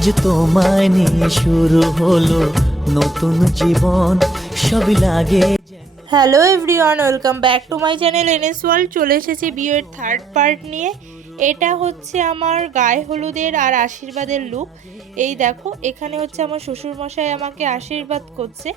আজ তোমায় নিয়ে শুরু হলো নতুন জীবন, সবই লাগে hello everyone welcome back to my channel NS world চলে এসেছি বিয়ের থার্ড পার্ট নিয়ে। এটা হচ্ছে আমার গায়ে হলুদের আর আশীর্বাদের লুক এই দেখো, এখানে হচ্ছে আমার শ্বশুরমশাই আমাকে আশীর্বাদ করছে।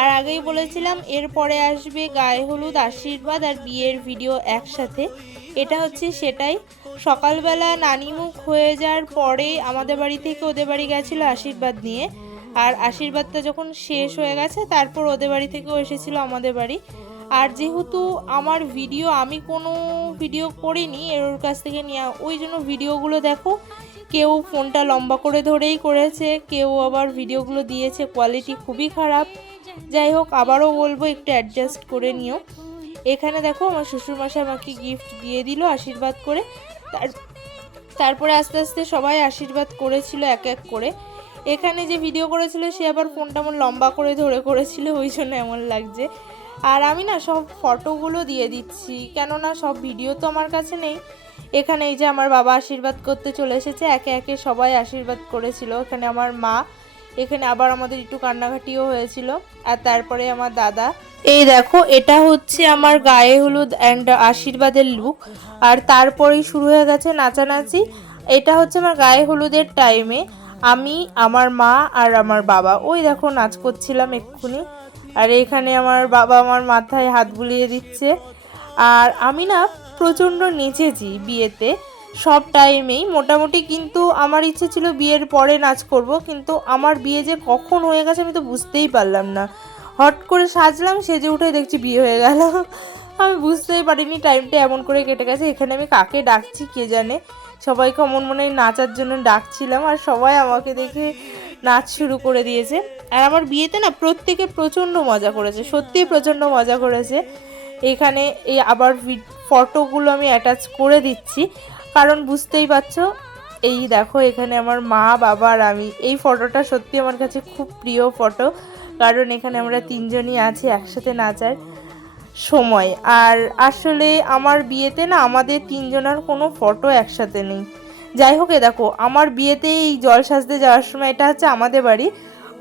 আর আগেই বলেছিলাম, এরপরে আসবে গায়ে হলুদ, আশীর্বাদ আর বিয়ের ভিডিও একসাথে। এটা হচ্ছে সেটাই। সকালবেলা নানিমুখ হয়ে যাওয়ার পরে আমাদের বাড়ি থেকে ওদের বাড়ি গেছিল আশীর্বাদ নিয়ে। আর আশীর্বাদটা যখন শেষ হয়ে গেছে, তারপর ওদের বাড়ি থেকেও এসেছিল আমাদের বাড়ি। আর যেহেতু আমার ভিডিও, আমি কোনো ভিডিও করিনি এর ওর কাছ থেকে নিয়ে ওই জন্য ভিডিওগুলো দেখো, কেউ ফোনটা লম্বা করে ধরেই করেছে, কেউ আবার ভিডিওগুলো দিয়েছে কোয়ালিটি খুবই খারাপ। যাই হোক, আবারও বলব একটু অ্যাডজাস্ট করে নিও। এখানে দেখো, আমার শ্বশুরমশাই আমাকে গিফট দিয়ে দিল আশীর্বাদ করে। তারপরে আস্তে আস্তে সবাই আশীর্বাদ করেছিল এক এক করে। এখানে যে ভিডিও করেছিল, সে আবার ফোনটা আমার লম্বা করে ধরে করেছিল, ওই জন্য এমন লাগছে। আর আমি না সব ফটোগুলো দিয়ে দিচ্ছি, কেননা সব ভিডিও তো আমার কাছে নেই। এখানে এই যে আমার বাবা আশীর্বাদ করতে চলে এসেছে, একে একে সবাই আশীর্বাদ করেছিল। এখানে আমার মা, এখানে আবার আমাদের একটু কান্নাকাটিও হয়েছিল। আর তারপরে আমার দাদা এই দেখো, এটা হচ্ছে আমার গায়ে হলুদ অ্যান্ড আশীর্বাদের লুক আর তারপরেই শুরু হয়ে গেছে নাচানাচি। এটা হচ্ছে আমার গায়ে হলুদের টাইমে আমি, আমার মা আর আমার বাবা। ওই দেখো, নাচ করছিলাম এক্ষুনি। আর এখানে আমার বাবা আমার মাথায় হাত বুলিয়ে দিচ্ছে। আর আমি না প্রচণ্ড নেচেছি বিয়েতে। সব টাইমেই মোটামুটি কিন্তু আমার ইচ্ছে ছিল বিয়ের পরে নাচ করব। কিন্তু আমার বিয়ে যে কখন হয়ে গেছে আমি তো বুঝতেই পারলাম না। হট করে সাজলাম, সেজে উঠে দেখছি বিয়ে হয়ে গেল। আমি বুঝতেই পারিনি টাইমটা এমন করে কেটে গেছে। এখানে আমি কাকে ডাকছি, কে জানে? সবাইকে অমন মনে নাচার জন্য ডাকছিলাম আর সবাই আমাকে দেখে নাচ শুরু করে দিয়েছে। আর আমার বিয়েতে না প্রত্যেকে প্রচণ্ড মজা করেছে সত্যিই প্রচণ্ড মজা করেছে। এখানে এই আবার ফটোগুলো আমি অ্যাটাচ করে দিচ্ছি। কারণ বুঝতেই পারছ, এই দেখো এখানে আমার মা, বাবা আর আমি। এই ফটোটা সত্যি আমার কাছে খুব প্রিয় ফটো কারণ এখানে আমরা তিনজনই আছি, একসাথে নাচার সময়। আর আসলে আমার বিয়েতে না আমাদের তিনজনের কোনো ফটো একসাথে নেই। যাই হোক এ দেখো, আমার বিয়েতে এই জল সাজতে যাওয়ার সময় এটা হচ্ছে আমাদের বাড়ি।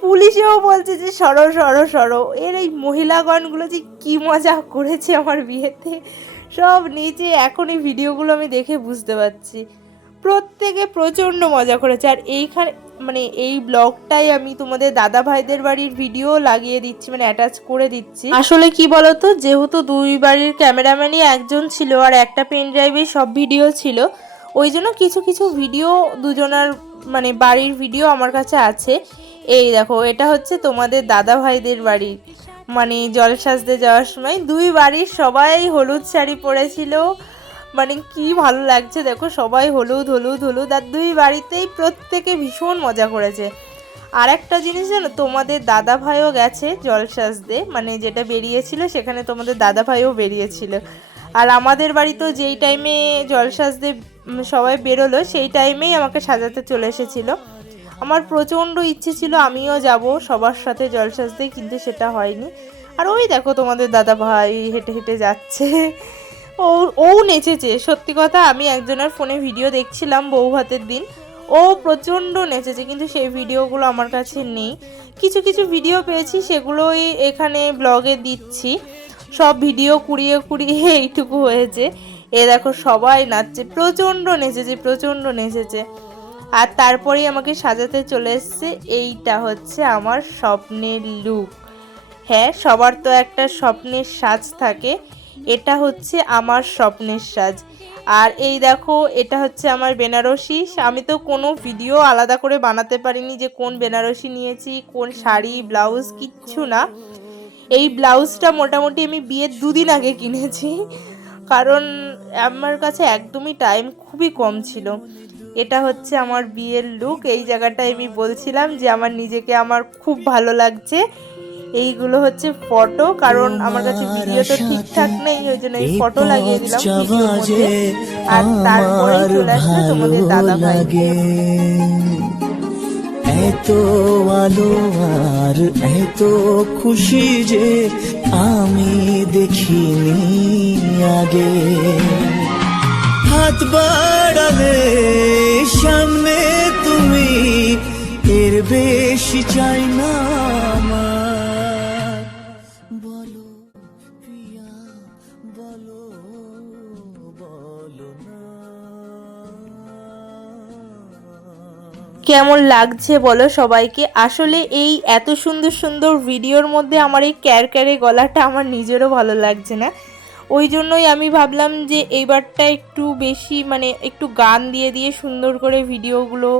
পুলিশেও বলছে যে, সরো সরো সরো। এর এই মহিলাগণগুলো যে কী মজা করেছে আমার বিয়েতে। সব নিচে এখন এই ভিডিওগুলো আমি দেখে বুঝতে পারছি। প্রত্যেকে প্রচণ্ড মজা করেছে। আর এইখানে মানে এই ব্লগটাই আমি তোমাদের দাদা ভাইদের বাড়ির ভিডিও লাগিয়ে দিচ্ছি মানে অ্যাটাচ করে দিচ্ছি। আসলে কি বলতো, যেহেতু দুই বাড়ির ক্যামেরাম্যানই একজন ছিল আর একটা পেন ড্রাইভে সব ভিডিও ছিল, ওই জন্য কিছু কিছু ভিডিও দুজনার মানে বাড়ির ভিডিও আমার কাছে আছে। এই দেখো, এটা হচ্ছে তোমাদের দাদা ভাইদের বাড়ি। মানে জল সাজতে যাওয়ার সময় দুই বাড়ির সবাই হলুদ শাড়ি পরেছিল মানে কি ভালো লাগছে, দেখো সবাই হলুদ হলুদ হলুদ, আর দুই বাড়িতেই প্রত্যেকে ভীষণ মজা করেছে। আর একটা জিনিস জানো, তোমাদের দাদা ভাইও গেছে জল সাজতে মানে যেটা বেরিয়েছিল সেখানে তোমাদের দাদা ভাইও বেরিয়েছিল। আর আমাদের বাড়িতেও যেই টাইমে জল সাজতে সবাই বেরোলো, সেই টাইমেই আমাকে সাজাতে চলে এসেছিল। আমার প্রচণ্ড ইচ্ছে ছিল আমিও যাব, সবার সাথে জল সাজতে কিন্তু সেটা হয়নি। আর ওই দেখো তোমাদের দাদা ভাই হেঁটে হেঁটে যাচ্ছে। ও ও নেচেছে। সত্যি কথা, আমি একজনের ফোনে ভিডিও দেখছিলাম বউ ভাতের দিন। ও প্রচণ্ড নেচেছে, কিন্তু সেই ভিডিওগুলো আমার কাছে নেই। কিছু কিছু ভিডিও পেয়েছি, সেগুলোই এখানে ব্লগে দিচ্ছি। সব ভিডিও কুড়িয়ে কুড়িয়ে এইটুকু হয়েছে। এ দেখো, সবাই নাচছে। প্রচণ্ড নেচেছে প্রচণ্ড নেচেছে। আর তারপরেই আমাকে সাজাতে চলে এসছে। এইটা হচ্ছে আমার স্বপ্নের লুক হ্যাঁ সবার তো একটা স্বপ্নের সাজ থাকে। এটা হচ্ছে আমার স্বপ্নের সাজ। আর এই দেখো, এটা হচ্ছে আমার বেনারসি। আমি তো কোনো ভিডিও আলাদা করে বানাতে পারিনি যে কোন বেনারসি নিয়েছি, কোন শাড়ি, ব্লাউজ, কিচ্ছু না। এই ব্লাউজটা মোটামুটি আমি বিয়ের দুদিন আগে কিনেছি। কারণ আমার কাছে একদমই টাইম খুবই কম ছিল। এটা হচ্ছে আমার বিয়ের লুক এই জায়গাটায় আমি বলছিলাম যে আমার নিজেকে আমার খুব ভালো লাগছে। এইগুলো হচ্ছে ফটো কারণ আমার কাছে ভিডিও তো ঠিকঠাক নেই ওই জন্য এই ফটো লাগিয়ে দিলাম ভিডিওর মধ্যে। আর তারপরে চলে আসবে তোমাদের দাদা ভাই। এত আলো আর এত খুশি যে আমি দেখিনি আগে। হাত বাড়ালে সামনে তুমি এর বেশি চাই না আমার। কেমন লাগছে বলো সবাইকে? আসলে এই এত সুন্দর সুন্দর ভিডিওর মধ্যে আমার এই ক্যারক্যারে গলাটা আমার নিজেরও ভালো লাগছে না। ওই জন্যই আমি ভাবলাম যে এইবারটা একটু বেশি মানে একটু গান দিয়ে দিয়ে সুন্দর করে ভিডিওগুলো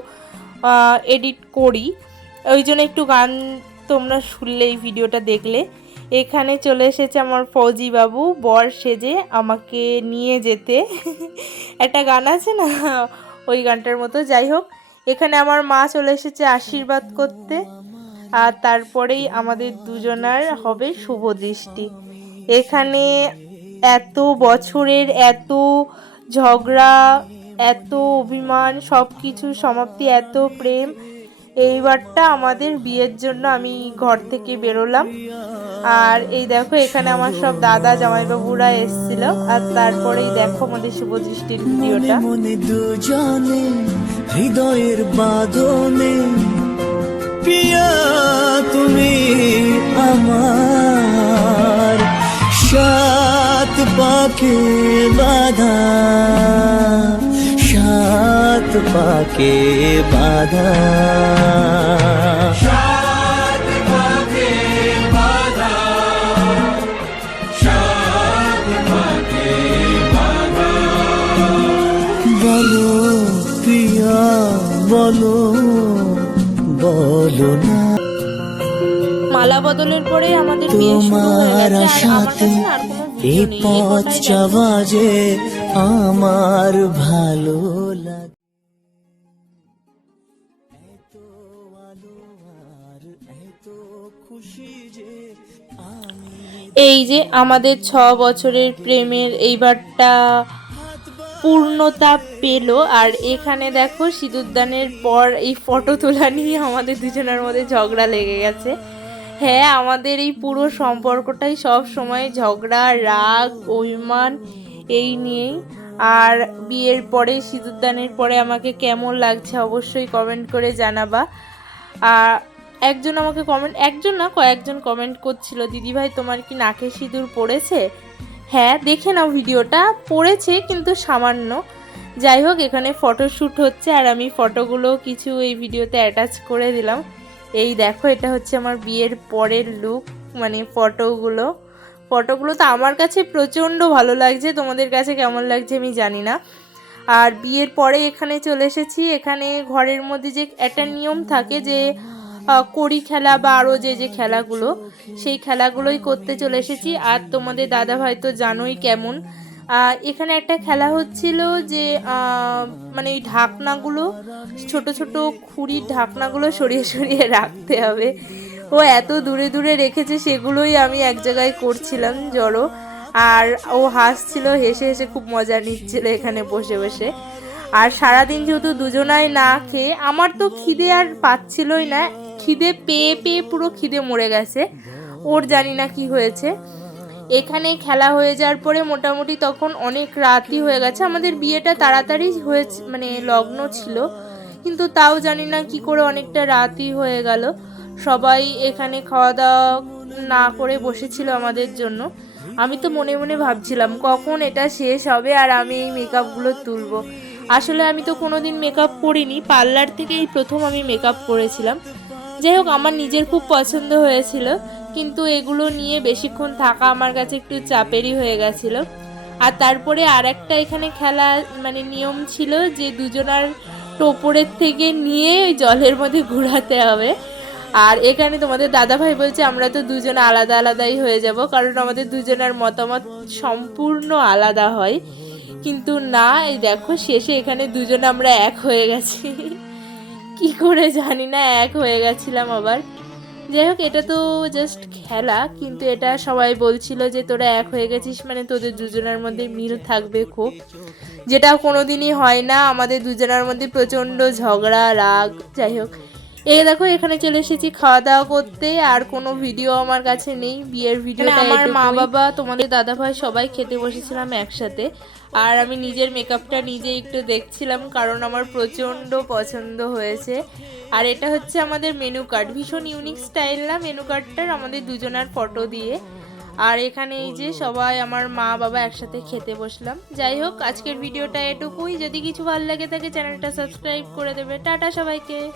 এডিট করি। ওই জন্য একটু গান তোমরা শুনলে এই ভিডিওটা দেখলে। এখানে চলে এসেছে আমার ফৌজি বাবু, বর সেজে আমাকে নিয়ে যেতে। একটা গান আছে না? ওই গানটার মতো। যাই হোক এখানে আমার মা চলে এসেছে আশীর্বাদ করতে। আর তারপরেই আমাদের দুজনার হবে শুভ দৃষ্টি। এখানে এত বছরের এত ঝগড়া, এত অভিমান সব কিছু সমাপ্তি, এত প্রেম, এইবারটা আমাদের বিয়ের জন্য আমি ঘর থেকে বেরোলাম। আর এই দেখো, এখানে আমার সব দাদা, জামাইবাবুরা এসেছিল। আর তারপরেই দেখো আমাদের শুভ দৃষ্টির ভিডিওটা। হৃদয়ের বাঁধনে পিয়া তুমি আমার। সাত পাকে বাধা সাত পাকে বাধা। বলো বলো না। মালা বদলের পরে আমাদের বিয়ে শুরু হয়ে তোমার গেছে আর আমার সাথে কাছে না আর কোনো এই পথ যাওয়া যে আমার ভালো লাগে। এই যে আমাদের ছ বছরের প্রেমের এইবারটা পূর্ণতা পেল। আর এখানে দেখো সিঁদুরদানের পর এই ফটো তোলা নিয়ে আমাদের দুজনের মধ্যে ঝগড়া লেগে গেছে। হ্যাঁ আমাদের এই পুরো সম্পর্কটাই সব সময় ঝগড়া, রাগ, অভিমান এই নিয়েই। আর বিয়ের পরে, সিঁদুরদানের পরে আমাকে কেমন লাগছে অবশ্যই কমেন্ট করে জানাবা। আর একজন আমাকে কমেন্ট একজন না, কয়েকজন কমেন্ট করছিল, দিদিভাই, তোমার কি নাকে সিঁদুর পড়েছে? হ্যাঁ দেখে নাও ভিডিওটা। পড়েছে কিন্তু সামান্য। যাই হোক, এখানে ফটোশ্যুট হচ্ছে আর আমি ফটোগুলো কিছু এই ভিডিওতে অ্যাটাচ করে দিলাম। এই দেখো, এটা হচ্ছে আমার বিয়ের পরের লুক মানে ফটোগুলো ফটোগুলো তো আমার কাছে প্রচণ্ড ভালো লাগছে। তোমাদের কাছে কেমন লাগছে আমি জানি না। আর বিয়ের পরে এখানে চলে এসেছি। এখানে ঘরের মধ্যে যে একটা নিয়ম থাকে যে কড়ি খেলা বা আরও যে যে খেলাগুলো, সেই খেলাগুলোই করতে চলে এসেছি। আর তোমাদের দাদা ভাই তো জানোই কেমন। এখানে একটা খেলা হচ্ছিল যে মানে ওই ঢাকনাগুলো, ছোট ছোট খুঁড়ির ঢাকনাগুলো সরিয়ে সরিয়ে রাখতে হবে। ও এত দূরে দূরে রেখেছে, সেগুলোই আমি এক জায়গায় করছিলাম জড়ো। আর ও হাসছিল, হেসে হেসে খুব মজা নিচ্ছিল এখানে বসে বসে। আর সারাদিন যেহেতু দুজনাই না খেয়ে, আমার তো খিদে আর পাচ্ছিলই না। খিদে পেয়ে পেয়ে পুরো খিদে মরে গেছে। ওর জানি না কি হয়েছে। এখানে খেলা হয়ে যাওয়ার পরে মোটামুটি তখন অনেক রাতই হয়ে গেছে। আমাদের বিয়েটা তাড়াতাড়ি হয়েছে মানে লগ্ন ছিল। কিন্তু তাও জানি না কি করে অনেকটা রাতই হয়ে গেল। সবাই এখানে খাওয়া দাওয়া না করে বসেছিল আমাদের জন্য। আমি তো মনে মনে ভাবছিলাম, কখন এটা শেষ হবে আর আমি এই মেকআপগুলো তুলবো। আসলে আমি তো কোনোদিন মেকআপ করিনি, পার্লার থেকে এই প্রথম আমি মেকআপ করেছিলাম। যাই হোক, আমার নিজের খুব পছন্দ হয়েছিল, কিন্তু এগুলো নিয়ে বেশিক্ষণ থাকা আমার কাছে একটু চাপেরই হয়ে গেছিল। আর তারপরে আর একটা এখানে খেলা মানে নিয়ম ছিল যে দুজনার টোপরের থেকে নিয়ে ওই জলের মধ্যে ঘোরাতে হবে। আর এখানে তোমাদের দাদা ভাই বলছে, আমরা তো দুজন আলাদা আলাদাই হয়ে যাব, কারণ আমাদের দুজনের মতামত সম্পূর্ণ আলাদা হয়। কিন্তু না, এই দেখো, শেষে এখানে দুজন আমরা এক হয়ে গেছি। কি করে জানি না এক হয়ে গেছিলাম আবার। যাই হোক এটা তো জাস্ট খেলা কিন্তু এটা সবাই বলছিল যে তোরা এক হয়ে গেছিস মানে তোদের দুজনের মধ্যে মিল থাকবে খুব। যেটা কোনোদিনই হয় না আমাদের দুজনের মধ্যে প্রচণ্ড ঝগড়া রাগ যাই হোক। এই দেখো এখানে চলে এসেছি খাওয়া দাওয়া করতে আর কোনো ভিডিও আমার কাছে নেই বিয়ের ভিডিও আমার মা বাবা তোমাদের দাদা ভাই সবাই খেতে বসেছিলাম একসাথে। আর আমি নিজের মেকআপটা নিজে একটু দেখছিলাম, কারণ আমার প্রচণ্ড পছন্দ হয়েছে। আর এটা হচ্ছে আমাদের মেনু কার্ড ভীষণ ইউনিক স্টাইল না মেনু কার্ডটার আমাদের দুজনার ফটো দিয়ে। আর এখানে এই যে সবাই আমার মা, বাবা একসাথে খেতে বসলাম। যাই হোক, আজকের ভিডিওটা এটুকুই। যদি কিছু ভালো লাগে থাকে, চ্যানেলটা সাবস্ক্রাইব করে দেবে। টাটা সবাইকে।